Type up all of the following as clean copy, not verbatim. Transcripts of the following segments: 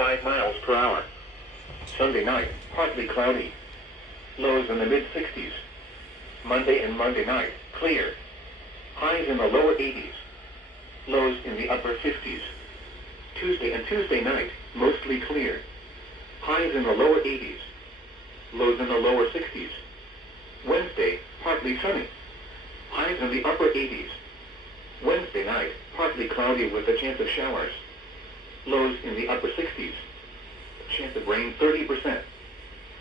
5 miles per hour. Sunday night, partly cloudy. Lows in the mid-60s. Monday and Monday night, clear. Highs in the lower 80s. Lows in the upper 50s. Tuesday and Tuesday night, mostly clear. Highs in the lower 80s. Lows in the lower 60s. Wednesday, partly sunny. Highs in the upper 80s. Wednesday night, partly cloudy with a chance of showers. Lows in the upper 60s. Chance of rain 30%.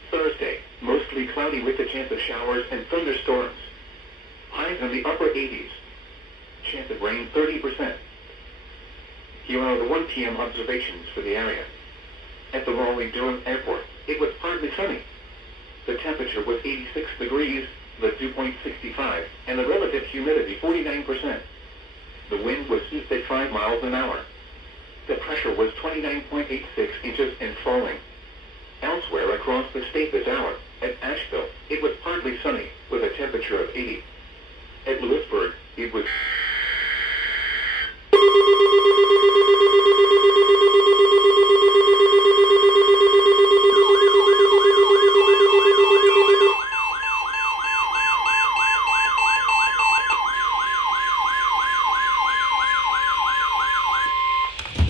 Thursday, mostly cloudy with a chance of showers and thunderstorms. Highs in the upper 80s. Chance of rain 30%. Here are the 1 p.m. observations for the area. At the Raleigh-Durham Airport, it was partly sunny. The temperature was 86 degrees, the dew point 65, and the relative humidity 49%. The wind was east at 5 miles an hour. The pressure was 29.86 inches and falling. Elsewhere across the state this hour, at Asheville, it was partly sunny, with a temperature of 80. At Lewisburg, it was...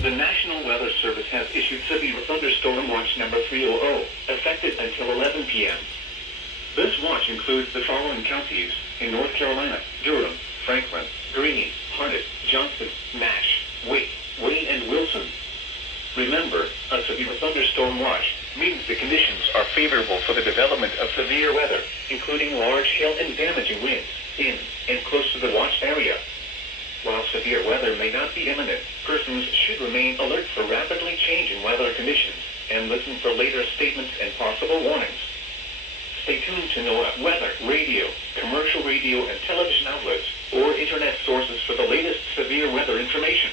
The National Weather Service has issued severe thunderstorm watch number 300, effective until 11 p.m. This watch includes the following counties in North Carolina: Durham, Franklin, Greene, Harnett, Johnston, Nash, Wake, Wayne, and Wilson. Remember, a severe thunderstorm watch means the conditions are favorable for the development of severe weather, including large hail and damaging winds, in and close to the watch area. While severe weather may not be imminent, persons should remain alert for rapidly changing weather conditions and listen for later statements and possible warnings. Stay tuned to NOAA weather, radio, commercial radio and television outlets, or internet sources for the latest severe weather information.